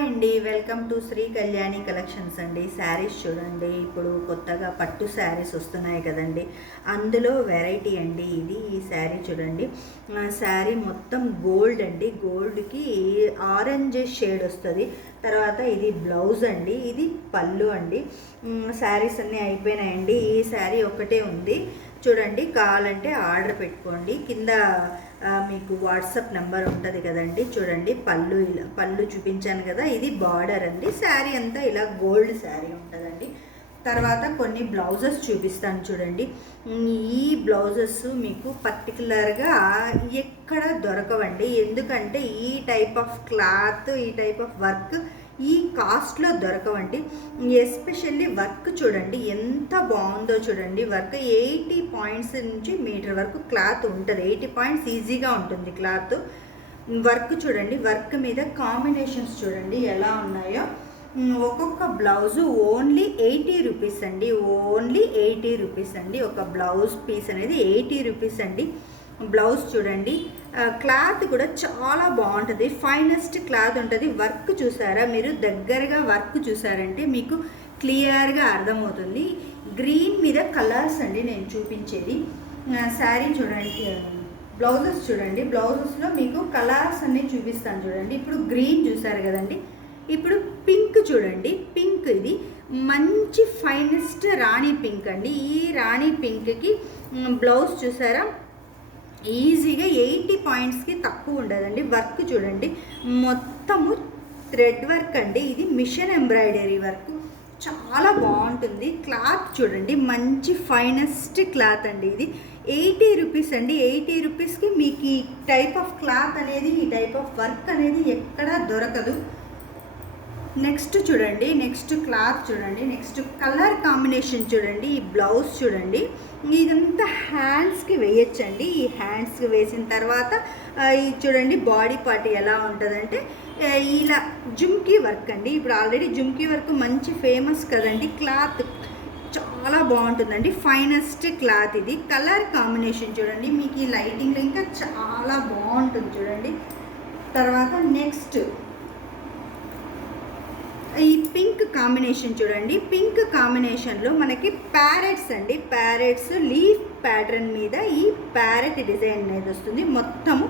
అండి welcome to Shri Kalyani collections అండి. Saris చూడండి, ఇప్పుడు కొత్తగా పట్టు శారీస్ వస్తున్నాయి కదండి, అందులో వెరైటీ అండి ఇది. ఈ శారీ చూడండి, శారీ మొత్తం గోల్డ్ అండి, గోల్డ్కి ఆరెంజ్ షేడ్ వస్తుంది. తర్వాత ఇది బ్లౌజ్ అండి, ఇది పళ్ళు అండి. శారీస్ అన్నీ అయిపోయినాయండి, ఈ శారీ ఒకటే ఉంది. చూడండి, కావాలంటే ఆర్డర్ పెట్టుకోండి. కింద మీకు వాట్సాప్ నెంబర్ ఉంటుంది కదండి. చూడండి, పళ్ళు చూపించాను కదా, ఇది బార్డర్ అండి. శారీ అంతా ఇలా గోల్డ్ శారీ ఉంటుందండి. తర్వాత కొన్ని బ్లౌజెస్ చూపిస్తాను చూడండి. ఈ బ్లౌజెస్ మీకు పర్టికులర్గా ఎక్కడ దొరకవండి, ఎందుకంటే ఈ టైప్ ఆఫ్ క్లాత్, ఈ టైప్ ఆఫ్ వర్క్ ఈ కాస్ట్లో దొరకవండి. ఎస్పెషల్లీ వర్క్ చూడండి ఎంత బాగుందో చూడండి. వర్క్ 80 పాయింట్స్ నుంచి మీటర్ వరకు క్లాత్ ఉంటుంది. 80 పాయింట్స్ ఈజీగా ఉంటుంది క్లాత్. వర్క్ చూడండి, వర్క్ మీద కాంబినేషన్స్ చూడండి ఎలా ఉన్నాయో. ఒక్కొక్క బ్లౌజు ఓన్లీ 80 రూపీస్ అండి, ఓన్లీ 80 రూపీస్ అండి. ఒక బ్లౌజ్ పీస్ అనేది 80 రూపీస్ అండి. బ్లౌజ్ చూడండి, క్లాత్ కూడా చాలా బాగుంటుంది, ఫైనెస్ట్ క్లాత్ ఉంటుంది. వర్క్ చూసారా మీరు, దగ్గరగా వర్క్ చూసారంటే మీకు క్లియర్గా అర్థమవుతుంది. గ్రీన్ మీద కలర్స్ అండి నేను చూపించేది. శారీ చూడండి, బ్లౌజెస్ చూడండి, బ్లౌజెస్లో మీకు కలర్స్ అన్నీ చూపిస్తాను చూడండి. ఇప్పుడు గ్రీన్ చూసారు కదండి, ఇప్పుడు పింక్ చూడండి. పింక్ ఇది మంచి ఫైనెస్ట్ రాణి పింక్ అండి. ఈ రాణి పింక్కి బ్లౌజ్ చూసారా, ఈజీగా 80 పాయింట్స్కి తక్కువ ఉండదండి. వర్క్ చూడండి, మొత్తము థ్రెడ్ వర్క్ అండి. ఇది మిషన్ ఎంబ్రాయిడరీ వర్క్, చాలా బాగుంటుంది. క్లాత్ చూడండి, మంచి ఫైనెస్ట్ క్లాత్ అండి. ఇది 80 రూపీస్ అండి. 80 రూపీస్కి మీకు ఈ టైప్ ఆఫ్ క్లాత్ అనేది, ఈ టైప్ ఆఫ్ వర్క్ అనేది ఎక్కడా దొరకదు. నెక్స్ట్ చూడండి, నెక్స్ట్ క్లాత్ చూడండి, నెక్స్ట్ కలర్ కాంబినేషన్ చూడండి. ఈ బ్లౌజ్ చూడండి, ఇదంతా హ్యాండ్స్కి వేయచ్చండి. ఈ హ్యాండ్స్కి వేసిన తర్వాత ఈ చూడండి బాడీ పార్ట్ ఎలా ఉంటుందంటే ఇలా జుమ్కీ వర్క్ అండి. ఇప్పుడు ఆల్రెడీ జుమ్కీ వర్క్ మంచి ఫేమస్ కదండి. క్లాత్ చాలా బాగుంటుందండి, ఫైనెస్ట్ క్లాత్ ఇది. కలర్ కాంబినేషన్ చూడండి, మీకు ఈ లైటింగ్లో ఇంకా చాలా బాగుంటుంది చూడండి. తర్వాత నెక్స్ట్ ఈ పింక్ కాంబినేషన్ చూడండి. పింక్ కాంబినేషన్లో మనకి ప్యారెట్స్ అండి, ప్యారెట్స్ లీఫ్ ప్యాటర్న్ మీద ఈ ప్యారెట్ డిజైన్ అనేది వస్తుంది. మొత్తము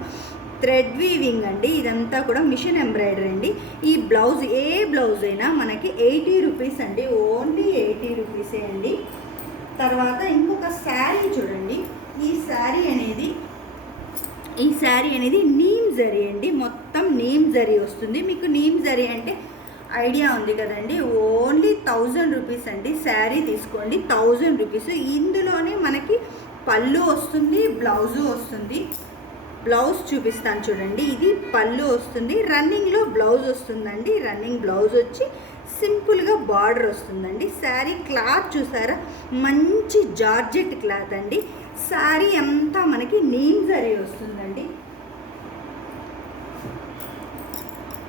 థ్రెడ్ వీవింగ్ అండి, ఇదంతా కూడా మిషన్ ఎంబ్రాయిడరీ అండి. ఈ బ్లౌజ్ ఏ బ్లౌజ్ అయినా మనకి 80 రూపీస్ అండి, ఓన్లీ 80 రూపీసే అండి. తర్వాత ఇంకొక శారీ చూడండి, ఈ శారీ అనేది నీమ్ జరీ అండి. మొత్తం నీమ్ జరీ వస్తుంది. మీకు నీమ్ జరీ అంటే ఐడియా ఉంది కదండి. ఓన్లీ 1000 రూపీస్ అండి. శారీ తీసుకోండి, 1000 రూపీస్. ఇందులోనే మనకి పళ్ళు వస్తుంది, బ్లౌజు వస్తుంది. బ్లౌజ్ చూపిస్తాను చూడండి, ఇది పళ్ళు వస్తుంది, రన్నింగ్లో బ్లౌజ్ వస్తుందండి. రన్నింగ్ బ్లౌజ్ వచ్చి సింపుల్గా బార్డర్ వస్తుందండి. శారీ క్లాత్ చూసారా, మంచి జార్జెట్ క్లాత్ అండి. శారీ అంతా మనకి నీమ్ జరీ వస్తుందండి.